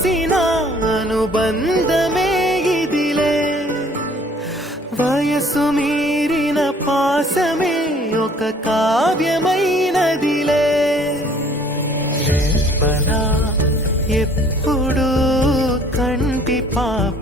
రాసిన అనుబంధమే ఇదిలే. వయసు మీరిన పాసమే ఒక కావ్యమైనదిలే. రేపన ఎప్పుడు కంటి పాప